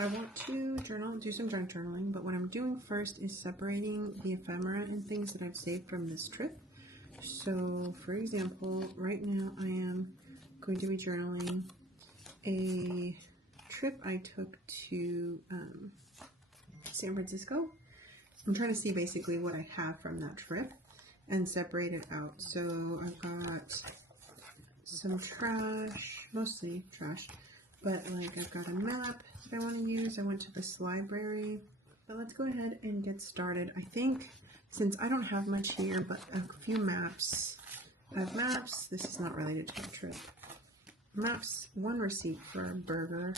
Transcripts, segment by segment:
I want to journal, do some junk journaling, but what I'm doing first is separating the ephemera and things that I've saved from this trip. So, for example, right now I am going to be journaling a trip I took to San Francisco. I'm trying to see basically what I have from that trip and separate it out. So I've got some trash, mostly trash, but like I've got a map that I want to use. I went to this library, but let's go ahead and get started. I think since I don't have much here, but a few maps. I have maps. This is not related to the trip. Maps, one receipt for a burger,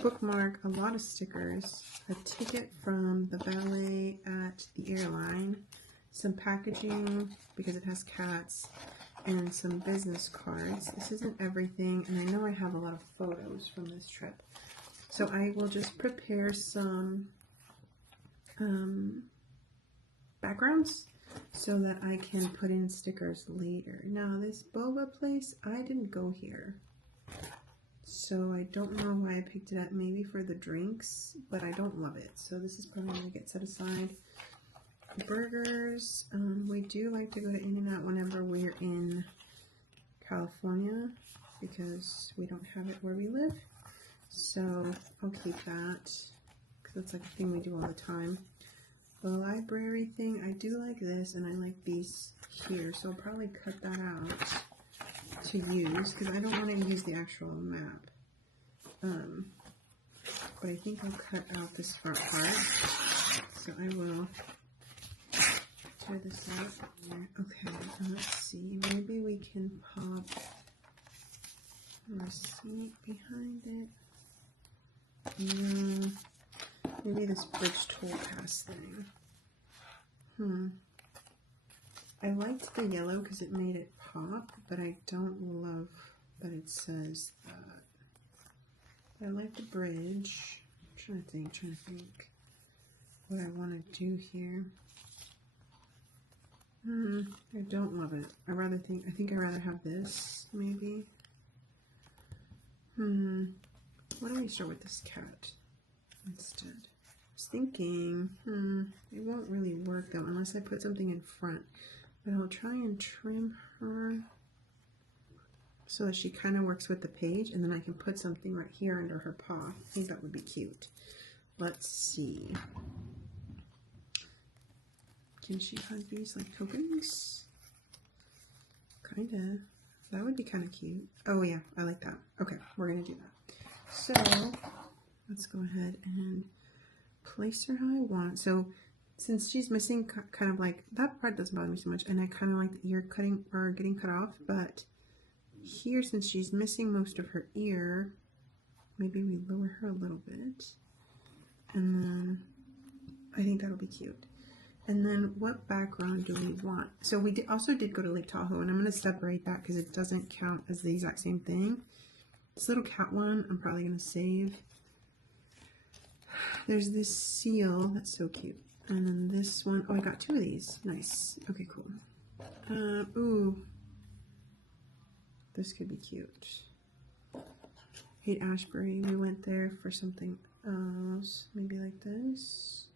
bookmark, a lot of stickers, a ticket from the valet at the airline, some packaging because it has cats, and some business cards. This isn't everything, and I know I have a lot of photos from this trip. So I will just prepare some backgrounds so that I can put in stickers later. Now this boba place, I didn't go here. So I don't know why I picked it up, maybe for the drinks, but I don't love it. So this is probably going to get set aside. Burgers, we do like to go to In-N-Out whenever we're in California because we don't have it where we live. So I'll keep that because that's like a thing we do all the time. The library thing, I do like this and I like these here, so I'll probably cut that out to use because I don't want to use the actual map. But I think I'll cut out this part. So I will tear this out here. Okay, let's see. Maybe we can pop a receipt behind it. Maybe this bridge toll pass thing. I liked the yellow because it made it pop, but I don't love that it says that. I like the bridge. I'm trying to think what I want to do here. I don't love it. I think I'd rather have this, maybe. Why don't we start with this cat instead? I was thinking, it won't really work though unless I put something in front. But I'll try and trim her so that she kind of works with the page, and then I can put something right here under her paw. I think that would be cute. Let's see. Can she hug these like tokens? Kinda. That would be kind of cute. Oh yeah, I like that. Okay, we're gonna do that. So let's go ahead and place her how I want. So since she's missing kind of like, that part doesn't bother me so much, and I kind of like the ear cutting or getting cut off, but here, since she's missing most of her ear, maybe we lower her a little bit, and then I think that'll be cute. And then what background do we want? So we also did go to Lake Tahoe, and I'm going to separate that because it doesn't count as the exact same thing. This little cat one, I'm probably going to save. There's this seal, that's so cute. And then this one, oh, I got two of these. Nice. Okay, cool. Ooh. This could be cute. Haight-Ashbury, we went there for something else. Maybe like this.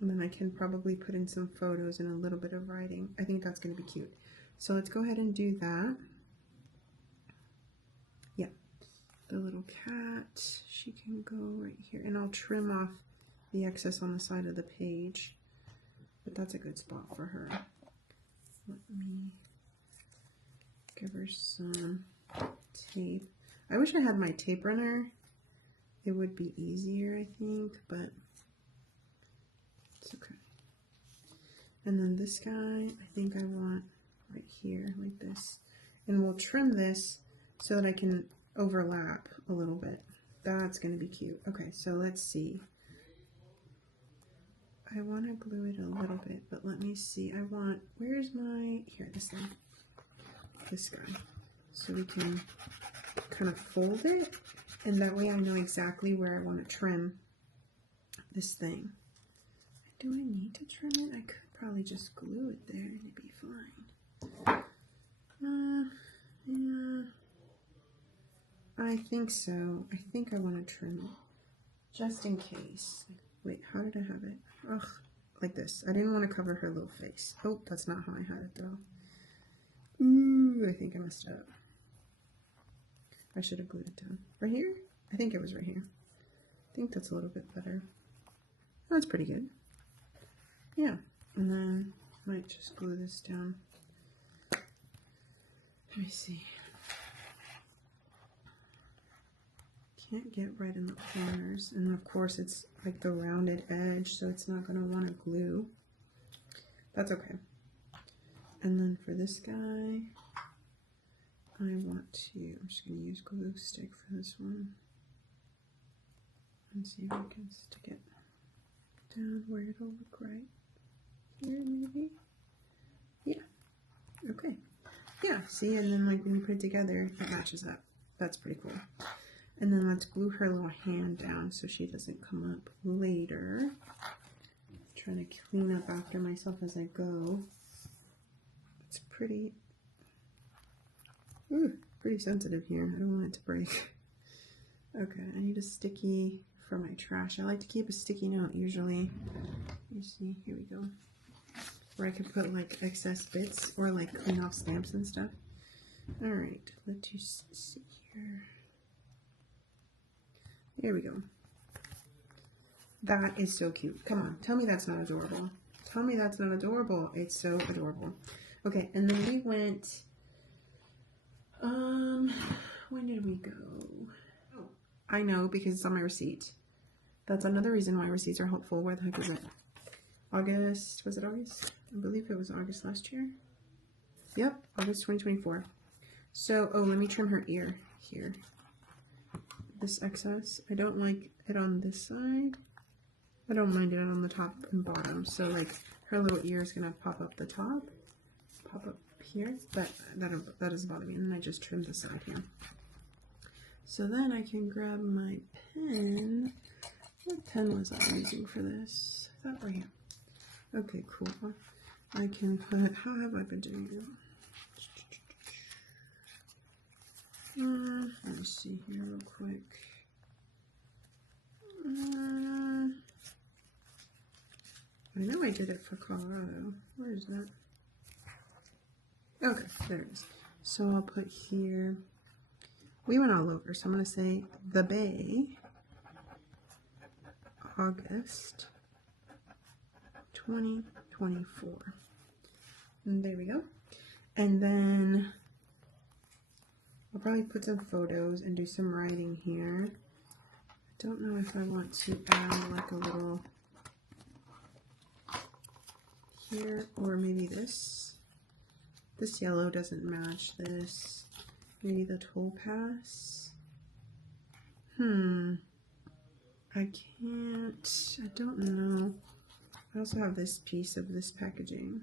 And then I can probably put in some photos and a little bit of writing. I think that's going to be cute. So let's go ahead and do that. Yeah. The little cat, she can go right here. And I'll trim off the excess on the side of the page. But that's a good spot for her. Let me give her some tape. I wish I had my tape runner. It would be easier, I think, but it's okay. And then this guy, I think I want right here, like this. And we'll trim this so that I can overlap a little bit. That's going to be cute. Okay, so let's see. I want to glue it a little bit, but let me see. I want, where's my, here, this thing. This guy. So we can kind of fold it, and that way I know exactly where I want to trim this thing. Do I need to trim it? I could probably just glue it there and it'd be fine. Yeah. I think so. I think I want to trim it. Just in case. Wait, how did I have it? Ugh, like this. I didn't want to cover her little face. Oh, that's not how I had it though. Ooh, I think I messed up. I should have glued it down. Right here? I think it was right here. I think that's a little bit better. Oh, that's pretty good. Yeah, and then I might just glue this down. Let me see. Can't get right in the corners, and of course it's like the rounded edge, so it's not going to want to glue. That's okay. And then for this guy, I'm just going to use glue stick for this one. And see if I can stick it down where it'll look right. Here, maybe? Yeah. Okay. Yeah, see, and then like when you put it together, it matches up. That's pretty cool. And then let's glue her little hand down so she doesn't come up later. I'm trying to clean up after myself as I go. It's pretty sensitive here. I don't want it to break. Okay, I need a sticky for my trash. I like to keep a sticky note usually. You see, here we go. Where I can put like excess bits or like clean off stamps and stuff. Alright, let's just see here. There we go. That is so cute. Come on, tell me that's not adorable. Tell me that's not adorable. It's so adorable. Okay, and then we went, when did we go? Oh, I know because it's on my receipt. That's another reason why receipts are helpful. Where the heck is it? August, was it August? I believe it was August last year. Yep, August 2024. So, oh, let me trim her ear here. This excess, I don't like it on this side. I don't mind it on the top and bottom. So like her little ear is gonna pop up the top, pop up here. That doesn't bother me. And then I just trim the side here. So then I can grab my pen. What pen was I using for this? That right here. Okay, cool. I can put, how have I been doing it? Let me see here real quick. I know I did it for Colorado. Where is that? Okay, there it is. So I'll put here, we went all over, so I'm going to say the Bay, August 2024. And there we go. And then I'll probably put some photos and do some writing here. I don't know if I want to add like a little here or maybe this. This yellow doesn't match this. Maybe the toll pass. I can't, I don't know. I also have this piece of this packaging.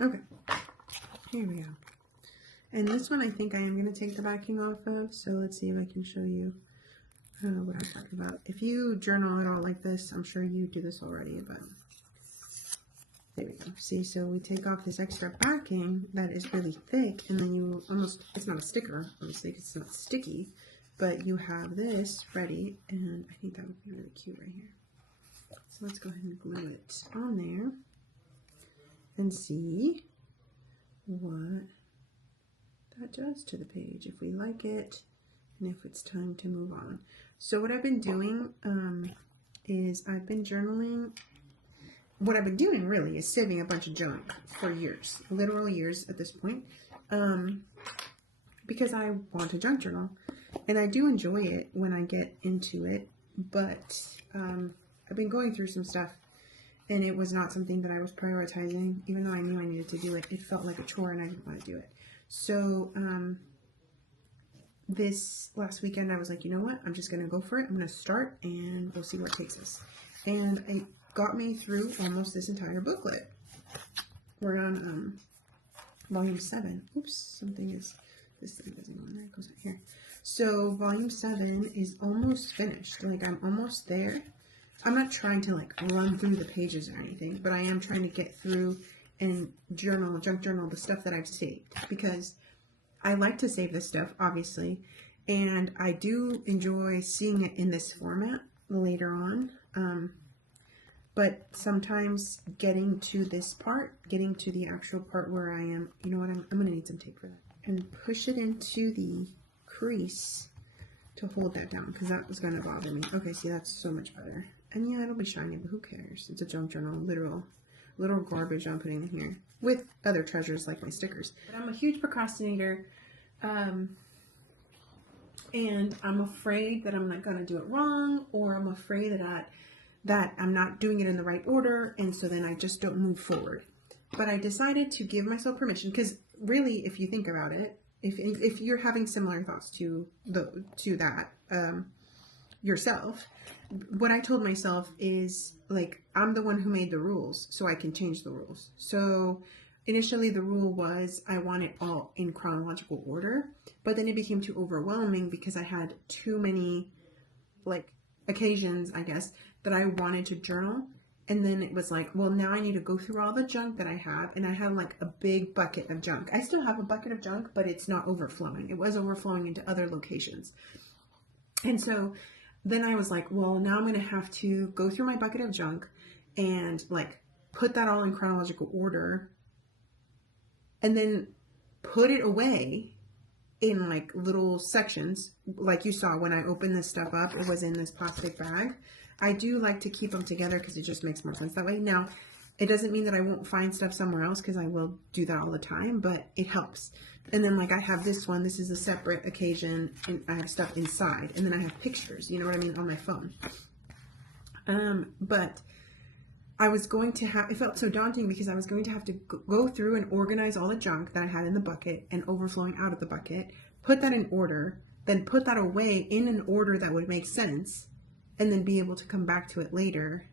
Okay, here we go. And this one I think I am going to take the backing off of, so let's see if I can show you what I'm talking about. If you journal at all like this, I'm sure you do this already, but there we go. See, so we take off this extra backing that is really thick, and then you almost, it's not a sticker, obviously, it's not sticky, but you have this ready, and I think that would be really cute right here. So let's go ahead and glue it on there and see what that does to the page, if we like it, and if it's time to move on. So what I've been doing is I've been journaling. What I've been doing really is saving a bunch of junk for years, literal years at this point, because I want a junk journal, and I do enjoy it when I get into it, but I've been going through some stuff, and it was not something that I was prioritizing. Even though I knew I needed to do it, it felt like a chore, and I didn't want to do it. So this last weekend, I was like, you know what? I'm just going to go for it. I'm going to start, and we'll see where it takes us. And it got me through almost this entire booklet. We're on volume 7. Oops, this thing doesn't go in there. It goes in here. So volume 7 is almost finished. Like, I'm almost there. I'm not trying to like run through the pages or anything, but I am trying to get through and junk journal the stuff that I've saved, because I like to save this stuff, obviously, And I do enjoy seeing it in this format later on. But sometimes getting to this part, getting to the actual part where I am, you know what, I'm going to need some tape for that. And push it into the crease to hold that down, because that was going to bother me. Okay, see, that's so much better. And yeah, it'll be shiny, but who cares? It's a junk journal, literal garbage I'm putting in here, with other treasures like my stickers. But I'm a huge procrastinator, and I'm afraid that I'm not going to do it wrong, or I'm afraid that I'm not doing it in the right order, and so then I just don't move forward. But I decided to give myself permission, because really, if you think about it, if you're having similar thoughts to that yourself, what I told myself is, like, I'm the one who made the rules, so I can change the rules. So initially the rule was I want it all in chronological order, but then it became too overwhelming because I had too many, like, occasions, I guess, that I wanted to journal. And then it was like, well, now I need to go through all the junk that I have. And I had like a big bucket of junk. I still have a bucket of junk, but it's not overflowing. It was overflowing into other locations. And so then I was like, well, now I'm going to have to go through my bucket of junk and like put that all in chronological order and then put it away in like little sections. Like you saw when I opened this stuff up, it was in this plastic bag. I do like to keep them together because it just makes more sense that way. Now, it doesn't mean that I won't find stuff somewhere else, because I will do that all the time, but it helps. And then like I have this one, this is a separate occasion, and I have stuff inside. And then I have pictures, you know what I mean, on my phone. But I was going to have, it felt so daunting because I was going to have to go through and organize all the junk that I had in the bucket and overflowing out of the bucket, put that in order, then put that away in an order that would make sense, and then be able to come back to it later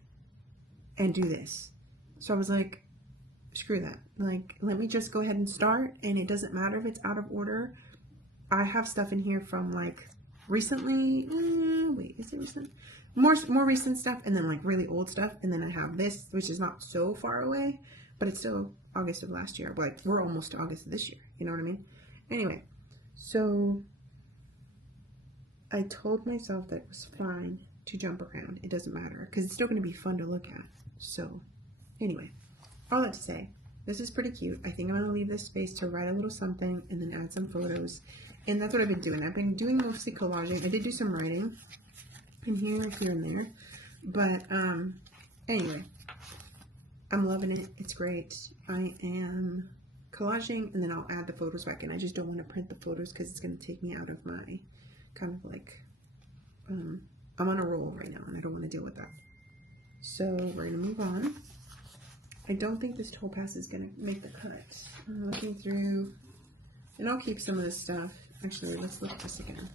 and do this. So I was like, screw that. Like, let me just go ahead and start, and it doesn't matter if it's out of order. I have stuff in here from like recently, wait, is it recent? More recent stuff, and then like really old stuff, and then I have this, which is not so far away, but it's still August of last year. Like, we're almost to August of this year, you know what I mean? Anyway, so I told myself that it was fine to jump around. It doesn't matter, because it's still going to be fun to look at. So anyway, all that to say, this is pretty cute. I think I'm going to leave this space to write a little something and then add some photos. And that's what I've been doing. I've been doing mostly collaging. I did do some writing in here and there. But anyway, I'm loving it. It's great. I am collaging, and then I'll add the photos back in. I just don't want to print the photos because it's going to take me out of my kind of like, I'm on a roll right now, and I don't want to deal with that. So we're going to move on. I don't think this topaz is going to make the cut. I'm looking through, and I'll keep some of this stuff. Actually, let's look at this again.